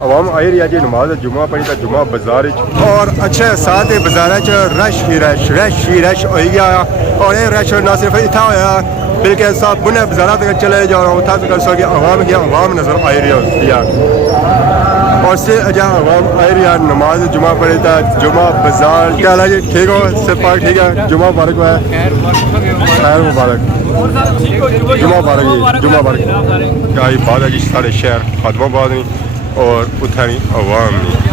عوام آئی رہی ہے جی نماز جمعہ پڑھی تو جمعہ بازار اور اچھے ساتھ بازار رش ہی رش ہو گیا اور یہ رش نہ صرف اتنا ہوا بلکہ سب بنے بازار تک چلے جا رہا ہوں اتنا کر سو کہ عوام ہی عوام نظر آئی رہی ہوتی ہے اور سے جہاں عوام آئی رہی ہے نماز جمعہ پڑھی تو جمعہ بازار کیا حال ہے جی ٹھیک ہو سب پاک ٹھیک ہے جمعہ مبارک ہوا ہے خیر مبارک جمعہ مبارک جی جمعہ مبارک کیا ہی بات ہے جی سارے شہر خاتمہ آباد میں اور اتھانی عوام نہیں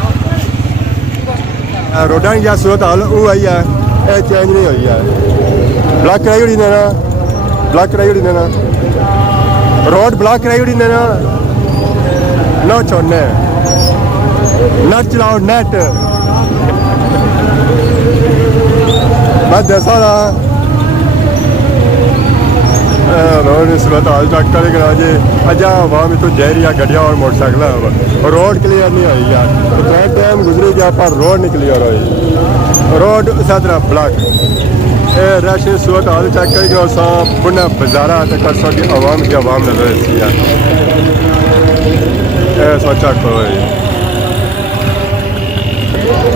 روڈاں کی صورت حال وہ آئی ہے یہ چینج نہیں ہوئی ہے بلاک کرائی ہوئی نا بلاک کرائی ہوئی نا روڈ بلاک کرائی ہوئی نا نہ چھوڑنے نیٹ چلاؤ نیٹ میں دسا رہا روڈ صورت حال چیک کرے گا جی اجا عوام تو جا رہی ہے گڈیاں اور موٹر سائیکل روڈ کلیئر نہیں ہوئی ہے ٹائم گزری گیا پر روڈ نہیں کلیئر ہوئی روڈ اسی طرح بلاک یہ رش صورت حال چیک کرے گا سب بڑا بازارہ کر سکے عوام کی عوام نظر آتی ہے یہ سوچا کرو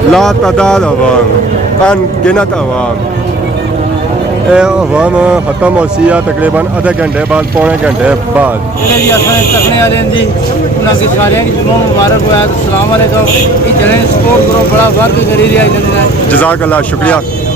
لا تعداد عوام ان گنت عوام عوام ختم ہو سی ہے تقریباً آدھے گھنٹے بعد پونے گھنٹے بعد تکنے والے جی انہوں کی سارے جمعہ مبارک ہوا السلام علیکم یہ جنہیں سپورٹ کرو بڑا ورک کری رہا جزاک اللہ شکریہ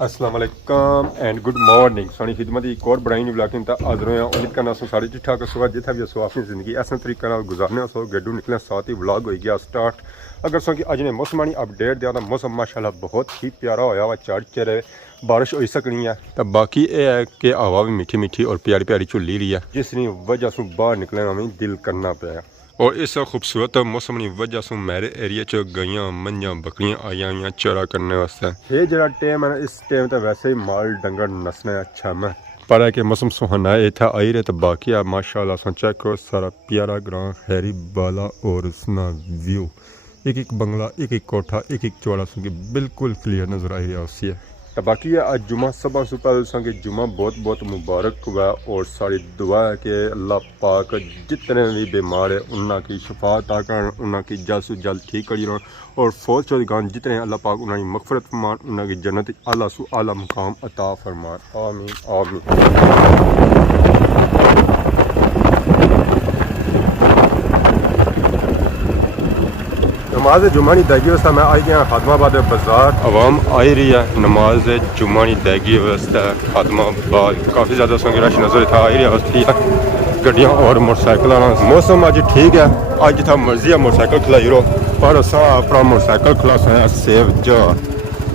السلام علیکم اینڈ گڈ مارننگ سونی خدمت ایک اور بڑائی نہیں بلاکنگ تا حاضر ہیں امید کرنا سو سارے ٹھیک ٹھاک صبح جتنا بھی سو اپنی زندگی ایسے طریقے نال گزارنے سو گڈو نکلے ساتھ ہی ولاگ ہوئی گیا سٹارٹ اگر سو کہ اج نے موسمانی اپڈیٹ دیا تو موسم ماشاءاللہ بہت ہی پیارا ہویا ہوا چڑھ چرے بارش ہوئی سکنی ہے تو باقی یہ ہے کہ ہوا بھی میٹھی میٹھی اور پیاری پیاری چلی رہی ہے جس کی وجہ سے باہر نکلنے میں دل کرنا پیا اور اس خوبصورت موسم کی وجہ سے میرے ایریا چ گئیاں منجاں بکریاں آئی ہوئی چرا کرنے واسطے یہ جڑا ٹائم ہے اس ٹائم تو ویسے ہی مال ڈنگر نسنا اچھا میں پر ہے کہ موسم سہانا ہے اتنا آئی رہے تو باقی ہے ماشاء اللہ سو چیک کرو سارا پیارا گراں خیری بالا اور اس نا ویو ایک بنگلہ ایک کوٹھا ایک چوڑا سو کہ بالکل کلیئر نظر آئی رہا اسی ہے تو باقی ہے آج جمعہ صبح صبح سو کہ جمعہ بہت بہت مبارک ہوا اور ساری دعا ہے کہ اللہ پاک جتنے بھی بیمار ہیں انہاں کی شفا عطا کرن انہاں کی جلد سے جلد ٹھیک کری رہن اور فوت شدگان جتنے اللہ پاک انہاں کی مغفرت فرمان انہاں کی جنت اعلیٰ سے اعلیٰ مقام عطا فرمان آمین آمین نماز جمعہ دیگی واسطہ میں آئی گیا خاتمہ آباد بازار عوام آئی رہی ہے نماز جمعہ دیگی واسطہ خاتمہ آباد کافی زیادہ سنگی رش نظر تھا آئی رہی ہوتی ہے گڈیاں اور موٹر سائیکل موسم اج ٹھیک ہے اج جتنا مرضی ہے موٹر سائیکل کھلائی رہو پر اساں اپنا موٹر سائیکل کھلا سیا سیف جا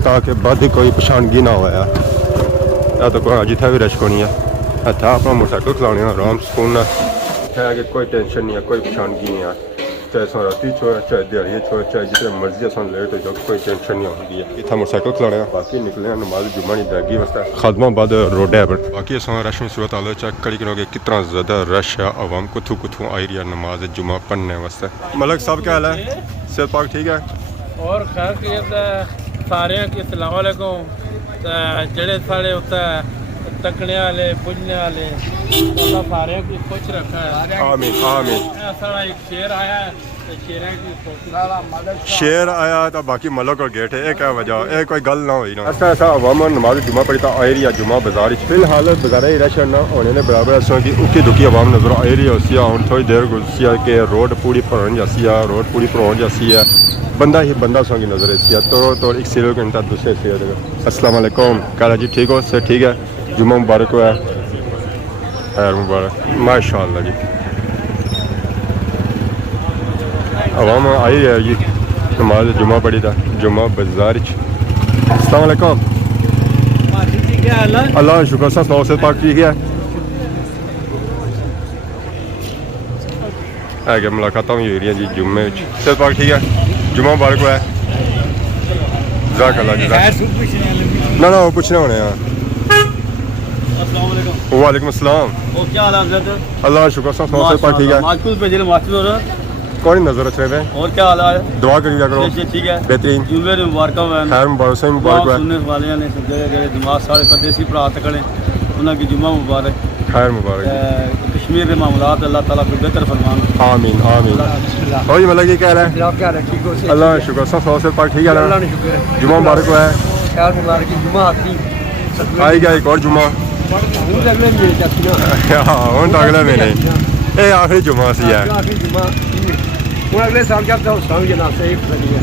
تاکہ بعد کوئی پچھانگی نہ ہوا یا تو کوئی جتنا بھی رش کونی ہے تھا اپنا موٹر سائیکل کھلانے آرام سکون ہے کہ کوئی ٹینشن نہیں ہے کوئی پچھانگی نہیں ہے چاہے سو راتی چھوڑا چاہے دیہڑی چھوڑا چاہے جتنے مرضی سن لیٹ ہو جاؤ کوئی ٹینشن نہیں ہوتی ہے اتنا موٹر سائیکل چلانے باقی نکلے ہیں نماز جمعہ نہیں دیگی واسطے خاتمہ آباد روڈ ہے باقی اصل رش میں صورت حال چیک کری کرو کہ کتنا زیادہ رش ہے عوام کتوں آئی رہی ہے نماز جمعہ پڑھنے واسطے ملک صاحب کیا حال ہے صحت پاک ٹھیک ہے اور خیر کیت سارے کی السلام علیکم جڑے سارے ہوتا تکنے والے پوجنے والے اللہ سارے کی خوش رکھا ہے آمین آمین سارا ایک شیر آیا ہے شیر آیا تو باقی ملک اور گیٹ ہے یہ کیا وجہ یہ کوئی گل نہ ہوئی نا ایسا ایسا عوام نماز جمعہ پڑھی تو آئی رہی ہے جمعہ بازار فی الحال بازار ہی رش نہ ہونے نے برابر ایسا کہ اکی دکی عوام نظر آئی رہی ہے ہوں تھوڑی دیر گزری ہے کہ روڈ پوری پھرن جیسی ہے روڈ پوری پھرون جیسی ہے بندہ ہی بندہ سو کی نظر ایسی ہے تو ایک سیرو گھنٹہ دوسرے سیرے السلام علیکم کالا جی ٹھیک ہو سے ٹھیک ہے جمعہ مبارک ہوا ہے خیر مبارک ماشاء اللہ جی عوام آئی ہے جی نماز جمعہ پڑھی تھا جمعہ بازار السلام علیکم اللہ شکر صاحب سے پاک ٹھیک ہے کہ ملاقات بھی ہو رہی ہیں جی جمعے سے پاک ٹھیک ہے جمعہ مبارک ہوا ہے جزاک اللہ جزاک نہ وہ پوچھنے ہونے ہیں وعلیکم السلام اللہ شکر صاحب سے پاک ٹھیک ہے کون نظر رکھ رہے ہیں؟ اور کیا حال ہے؟ دعا کری جا کرو ٹھیک ہے بہترین جمعے نے مبارک خیر مبارک سے مبارک ہے سننے والے نے جڑے جڑے جماعت سارے پردیسی بھرا تکڑے انہاں کی جمعہ مبارک خیر مبارک کشمیر کے معاملات اللہ تعالیٰ کو بہتر فرمان آمین آمین ہو جی مطلب یہ کہہ رہا ہے جناب کیا رہے ٹھیک ہو اللہ کا شکر سب سے پاک ٹھیک ہے اللہ نا نے شکر ہے جمعہ مبارک ہوا ہے خیر مبارک کی جمعہ آتی آئی گیا ایک اور جمعہ ہوں اگلے مہینے چاہتی ہوں ہاں ہوں تو اگلے مہینے یہ آخری جمعہ سی ہے آخری جمعہ ہوں اگلے سال کیا سال جناب سے ایک لگی ہے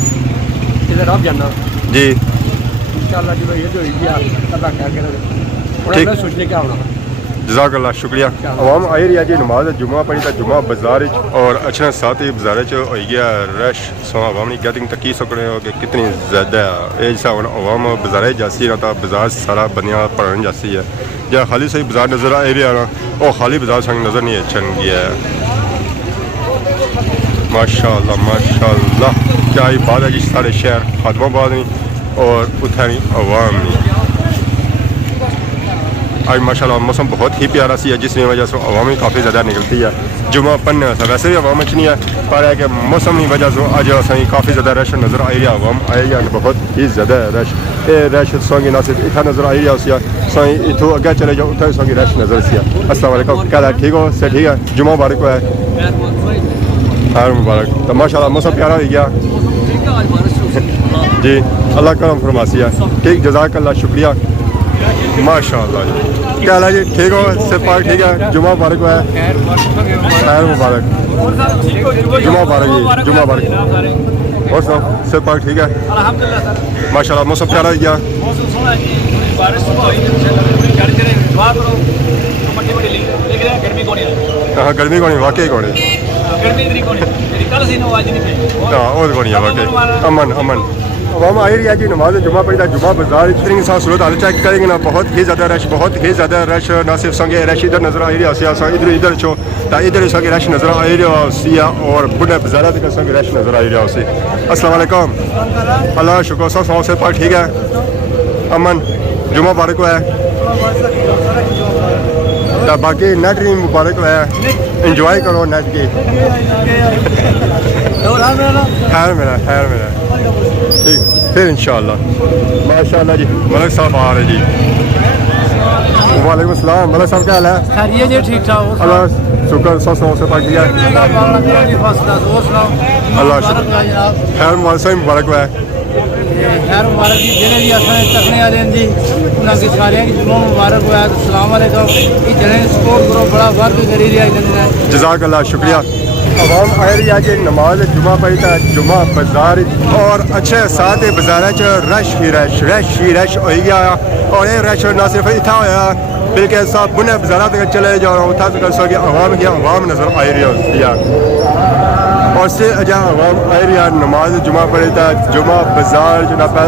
ادھر آپ جانا جی انشاءاللہ چلو یہ تو ہوئی گیا اللہ کیا کریں اور ٹھیک۔ اگلے سوچنے کیا ہونا جزاک اللہ شکریہ عوام آئی رہی ہے جی نماز جمعہ پڑھی تو جمعہ بازار اور اچھا ساتھ ہی بازار ہوئی گیا رش سو عوام نے گیدرنگ تک کی سکتے ہو کہ کتنی زیادہ ہے یہ جیسا عوام بازار جاسی نہ تھا بازار سارا بنیا پڑھنے جاسی ہے یا خالی صحیح بازار نظر آ رہا نا وہ خالی بازار سنگ نظر نہیں اچھن گیا ہے ماشاء اللہ کیا ہی بات ہے جی سارے شہر خاتمہ آباد نہیں اور اتھانی عوام نہیں آج ماشاء اللہ موسم بہت ہی پیارا سی ہے جس کی وجہ سے عوامی کافی زیادہ نکلتی ہے جمعہ پڑھنے سے ویسے بھی عوام اچھی نہیں ہے پر ہے کہ موسم کی وجہ سے آج صحیح کافی زیادہ رش نظر آئی ہے عوام آئی ہے بہت ہی زیادہ رش یہ رش سونگی نہ صرف اتنا نظر آئی ہے اس صحیح اتوں اگے چلے جاؤ اتنا سونگی رش نظر سی ہے السلام علیکم کیا ہے ٹھیک ہو سے ٹھیک ہے جمعہ مبارک ہے خیر مبارک تو ماشاء اللہ موسم پیارا ہو گیا جی اللہ کرم فرماسی ہے ٹھیک جزاک اللہ شکریہ ماشاء اللہ جی کیا ہے جی ٹھیک ہو سے پاک ٹھیک ہے جمعہ مبارک ہے خیر مبارک جمعہ مبارک جی جمعہ مبارک اور سب سے پاک ٹھیک ہے ماشاء اللہ موسم پیارا ہو گیا ہاں گرمی کو نہیں واقعی کو نہیں ہاں اور کو نہیں ہے واقعی امن امن عوام آئی رہی ہے جی نماز جمعہ پڑھی تھا جمعہ بازار اتنی انسان صورت حال چیک کریں گے نا بہت ہی زیادہ رش نہ صرف سنگے رش ادھر نظر آئی رہا سیا ادھر چھو تا ادھر سنگے رش نظر آئی رہا سیا اور بڑے بازار تک سنگے رش نظر آئی رہا اسی السلام علیکم اللہ شکر سب سے پاک ٹھیک ہے امن جمعہ مبارک ہے تا باقی نیٹ بھی مبارک ہے انجوائے کرو نیٹ کی خیر میرا ٹھیک پھر انشاءاللہ ماشاء اللہ جی ملک صاحب آ رہے جی وعلیکم السلام ملک صاحب کیا حال ہے خیریت جی ٹھیک ٹھاک اللہ شکر سو سے پاک دیا اللہ شکر خیر مبارک صحیح مبارک ہے خیر مبارک جی جنہیں بھی اصل تکنے والے ہیں جی انہوں کی سارے کی جمعہ مبارک ہوا ہے السلام علیکم یہ جنہیں سپورٹ کرو بڑا ورک کری رہا ہے جزاک اللہ شکریہ عوام آئے رہی ہے جی نماز جمعہ پڑھی تھا جمعہ بازار اور اچھے ساتھ بازار رش ہی رش ہوئی گیا اور یہ رش نہ صرف اتنا ہوا بلکہ سب بنے بازار تک چلے جاؤ اتنا تک سو کہ عوام کی عوام نظر آئی رہی ہوتی ہے اور سے اجا عوام آئی رہی ہے نماز جمعہ پڑھی تھا جمعہ بازار جناب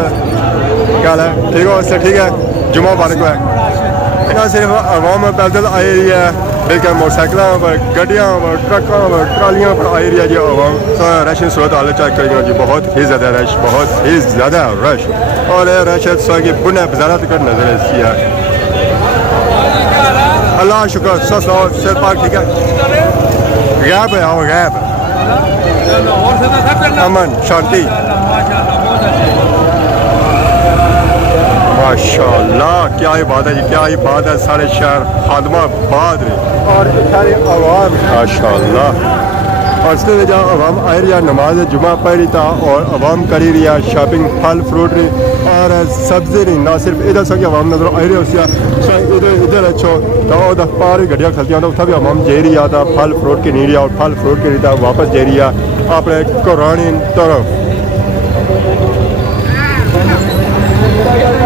کیا ہے ٹھیک ہو اس سے ٹھیک ہے جمعہ مبارک ہے نہ صرف عوام پیدل آئی رہی ہے بلکہ موٹر سائیکلوں پر گڈیاں پر ٹرکوں پر ٹرالیاں پر آئی رہی ہے جی عوام رش صورت حال چیک کریں گے جی بہت ہی زیادہ رش اور یہ رش سو کہ بنے بازار تک نظر آتی ہے اللہ شکر سو سے پاک ٹھیک ہے غیب ہے اور غیب امن شانتی ماشاء اللہ کیا ہی بات ہے جی کیا ہی بات ہے سارے شہر خاتمہ آباد اور سارے عوام ماشاء اللہ اور اس میں جہاں عوام آئی رہی ہے نماز جمعہ پڑھی تھا اور عوام کری رہی ہے شاپنگ پھل فروٹ رہی اور سبزی نہیں نہ صرف ادھر سے عوام نظر آئی رہی ہے ادھر اچھو تو پاری گڈیاں کھلتی ہیں تو اتنا بھی عوام جی رہی ہے پھل فروٹ کی نہیں رہی اور پھل فروٹ کی رہی تھا واپس جی رہی ہے اپنے قرآن طرف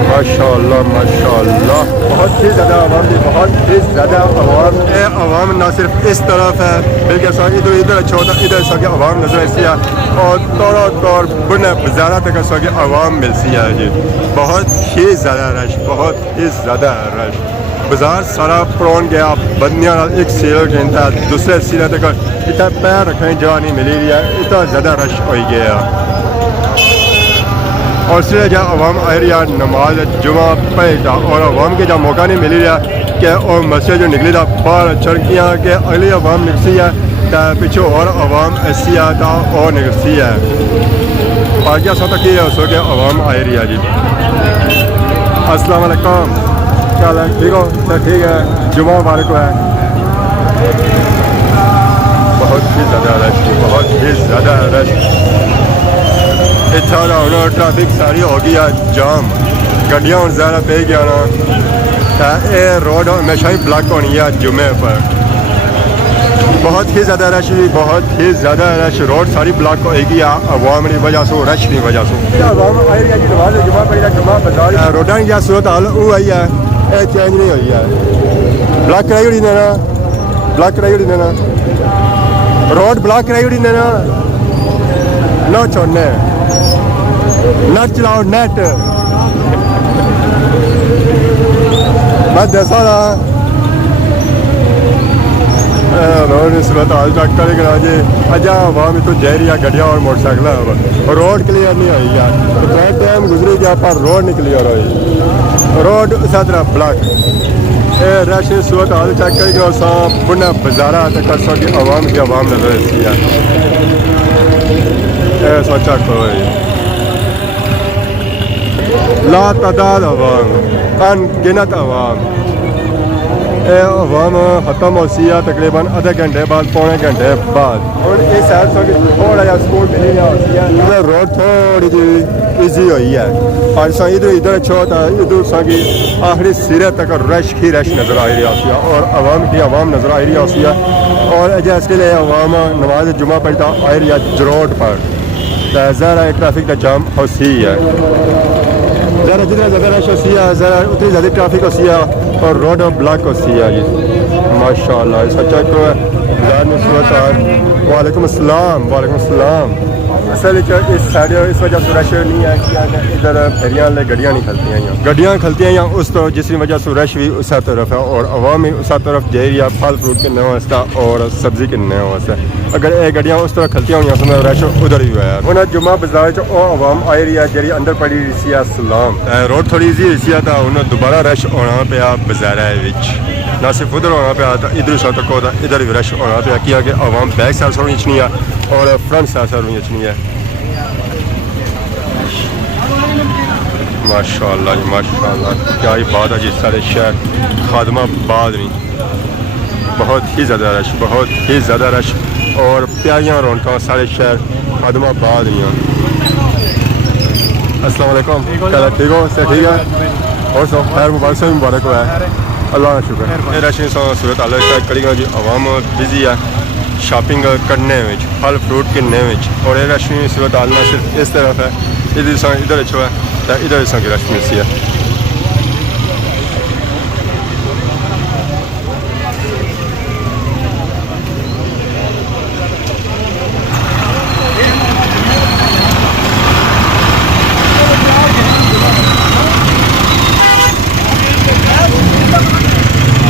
ماشاء اللہ بہت ہی زیادہ عوام دی بہت ہی زیادہ عوام عوام نہ صرف اس طرف ہے بلکہ ادھر اچھا ہوتا ادھر سو کہ عوام نظر آتی ہے اور طور بنے بازار تک سو کہ عوام ملتی ہے جی بہت ہی زیادہ رش بازار سارا پرون گیا بندیاں ایک سیل گھنٹہ دوسرے سیلے تک اتنا پیر رکھنے جگہ نہیں ملی رہی ہے اتنا زیادہ رش ہو گیا اور اس لیے جہاں عوام آئی رہی ہے نماز جمعہ پڑھی تھا اور عوام کے جہاں موقع نہیں ملی رہا کہ اور مسجد جو نکلی تھا باہر چڑکیاں کہ اگلی عوام نکسی ہے تا پیچھے اور عوام ایسی آتا اور نگرسی ہے باقی سو تک یہ ہو کہ عوام آئے رہی ہے جی السلام علیکم کیا حال ہے ٹھیک ہو سر ٹھیک ہے جمعہ مبارک ہے بہت ہی زیادہ رش بہت ہی زیادہ رش اتنا ہونا ٹریفک ساری ہو گئی ہے جام گڈیاں ہوں زیادہ پہ گیا نا یہ روڈ ہمیشہ ہی بلاک ہونی ہے جمعے پر بہت ہی زیادہ رش بہت ہی زیادہ رش روڈ ساری بلاک ہوئے گی عوام کی وجہ سے رش کی وجہ سے عوام آئی رہی ہے نماز جمعہ پڑھی ہے جمعہ بازار روڈاں کی صورت حال وہ آئی ہے یہ چینج نہیں ہوئی ہے بلاک کرائی ہوئی دینا بلاک کرائی ہوئی دینا روڈ بلاک کرائی ہوئی دینا نہ چھوڑنے نہ چلاؤ نیٹ میں دسا تھا روڈ صورت حال چیک کرے گا جی اجا عوام تو جا رہی ہے گڈیاں اور موٹر سائیکل روڈ کلیئر نہیں ہوئی ہے ٹائم گزری گیا پر روڈ نہیں کلیئر ہوئی روڈ اسی طرح بلاک رش صورت حال چیک کرے گا سام بنا بازارہ کر سو کہ عوام کی عوام نظر آتی ہے سوچا کوئی لا تعداد عوام ان گنت عوام عوام ختم ہوتی ہے تقریباً آدھے گھنٹے بعد پونے گھنٹے بعد اور یہ سائڈ سے تھوڑا جہا سکول ملی ہوتی ہے روڈ تھوڑی جی ایزی ہوئی ہے اور ادھر ادھر چھوٹا ادھر سنگی آخری سرے تک رش ہی رش نظر آ رہی ہوتی ہے اور عوام کی عوام نظر آ رہی ہوتی ہے اور جیسے کے لیے عوام نماز جمعہ پڑھتا آ رہی ہے روڈ پر ذرا ٹریفک کا جام ہوتی ہے ذرا جتنا زیادہ رش ہوتی ہے ذرا اتنی زیادہ ٹریفک ہوتی ہے اور روڈ بلاک ہوتی ہے جی ماشاء اللہ سچا کو وعلیکم السلام وعلیکم السلام اصل اس سائڈ اس وجہ سے رش نہیں ہے کہ ادھر پھیریاں والے گڈیاں نہیں کھلتی ہیں گڈیاں کھلتی ہیں اس تو جس کی وجہ سے رش بھی اسی طرف ہے اور عوام بھی اسی طرف جا رہی ہے پھل فروٹ کے نئے واسطہ اور سبزی کے نئے واسطے اگر یہ گڈیاں اس طرح کھلتی ہونی تو رش ادھر ہی ہوا ہے انہیں جمعہ بازار وہ عوام آئی رہی ہے جی اندر پڑی رہی سی سلام روڈ تھوڑی ایزی ہوئی سی تو انہیں دوبارہ رش ہونا پیا بازار نہ صرف ادھر ہونا پیا تو ادھر سو تک ادھر بھی رش ہونا پیا کیا کہ عوام بیک سائڈ سے اچنی ہے اور فرنٹ سائڈ سے اچنی ہے ماشاء اللہ جی ماشاء اللہ کیا ہی بات ہے جی سارے شہر خادمہ آباد نہیں بہت ہی زیادہ رش بہت ہی زیادہ رش اور پیاریاں رونقاں سارے شہر خادمہ آباد نہیں ہیں السلام علیکم ٹھیک ہو سر ٹھیک ہے اور سو خیر مبارک سے مبارک ہوا ہے اللہ کا شکر ہے رش صورت حال چیک کرے گا جی عوام بزی ہے شاپنگ کرنے میں پھل فروٹ کھنے میں اور یہ رش صورت حال نہ صرف اس طرف ہے ادھر اچھو ہے ادھر اس کی رش ملتی ہے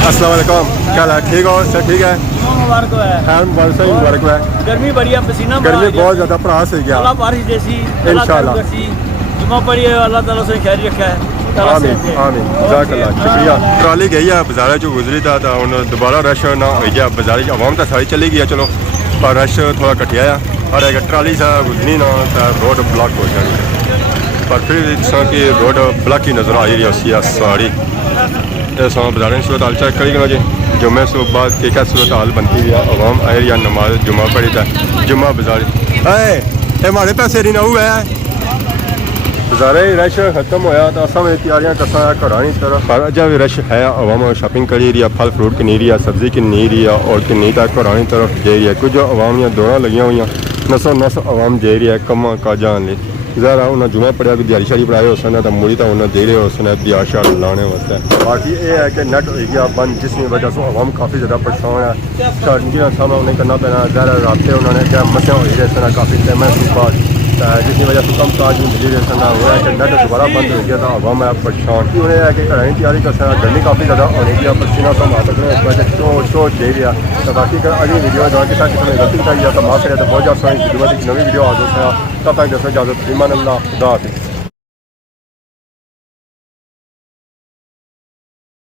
السلام علیکم کیا حال ہے ٹھیک ہو سر ٹھیک ہے مبارک ہے خیر مبارک سے مبارک ہے گرمی بڑی ہے پسینہ گرمی بہت زیادہ پڑاس ہو گیا اللہ بارش جیسی انشاءاللہ جمعہ پڑھی ہے اللہ تعالیٰ سے خیر رکھا ہے آمین آمین جزاک اللہ شکریہ ٹرالی گئی ہے بازار جو گزری تھا دوبارہ رش نہ ہو گیا بازار عوام تو ساری چلی گئی ہے چلو پر رش تھوڑا کٹیا ہے اور اگر ٹرالی سے گزری نہ تو روڈ بلاک ہو جائے پر پھر کی روڈ بلاک ہی نظر آ رہی ہے ساری بازار صورت حال چیک کرے گا جی جمعے سے بعد کیا صورت حال بنتی ہے عوام آئے یا نماز جمعہ پڑھی تھا جمعہ بازار ہمارے پیسے نہیں نہ ہوئے ہیں بازار رش ختم ہوا تو اصل میں تیاریاں کرتا ہے گھرانی طرف پر اجا بھی رش ہے عوام شاپنگ کری رہی ہے پھل فروٹ کنی رہی ہے سبزی کنی رہی ہے اور کنی تک گھرانی طرف جا رہی ہے کچھ عوام یا دوڑاں لگی ہوئی نسو نس عوام جا رہی ہے کما کاجان لی ظاہر انہیں جمعہ پڑھیا کہ دیہی شاہی پڑھائے ہو سکتے تو مڑی تو انہیں دے رہے ہو سکتے دیہا شاہ لانے واسطے باقی یہ ہے کہ نیٹ ہو گیا بند جس کی وجہ سے عوام کافی زیادہ پریشان ہے جنہیں سامنا انہیں کرنا پینا ظاہر رابطے انہوں نے کیا مسئلہ ہو رہے سن کافی ٹائم بعد جس کی وجہ سے کم کاج میں ملی رہے سن ہوا ہے کہ نیٹ دوبارہ بند ہو گیا تو عوام ہے پریشان انہیں ہے کہ گھر تیاری کر سکنا گرمی کافی زیادہ ہونے گیا پسینہ سم آ سکتے ہیں اس وجہ شو دے رہا تو باقی اگلی ویڈیو کے ساتھ کسی نے غلطی کری تو معاف کرے تو بہت زیادہ سونی نئی ویڈیو آ جاتا ہے تب تک دسو اجازت ایمان اللہ خدا حافظ